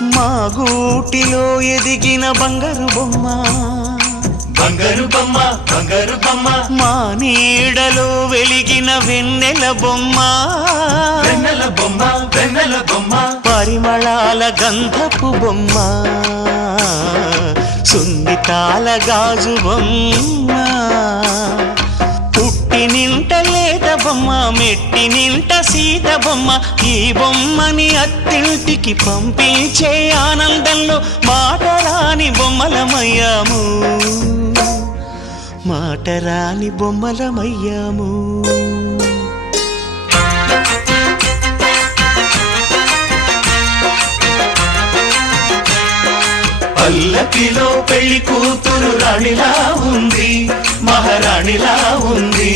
మా గూటిలో ఎదిగిన బంగారు బొమ్మ, బంగారు బొమ్మ, బంగారు బొమ్మ, మా నీడలో వెలిగిన వెన్నెల బొమ్మ, వెన్నెల బొమ్మ, వెన్నెల బొమ్మ, పరిమళాల గంధపు బొమ్మ, సున్నితాల గాజు బొమ్మ, పుట్టి నింట లేత బొమ్మ, మెట్టి నింట సీత బొమ్మ. ఈ బొమ్మని అత్తింటికి పంపించే ఆనందంలో మాటరాని బొమ్మలమయ్యాము, మాటరాని బొమ్మలమయ్యాము. పల్లకిలో పెళ్లి కూతురు రాణిలా ఉంది, మహారాణిలా ఉంది.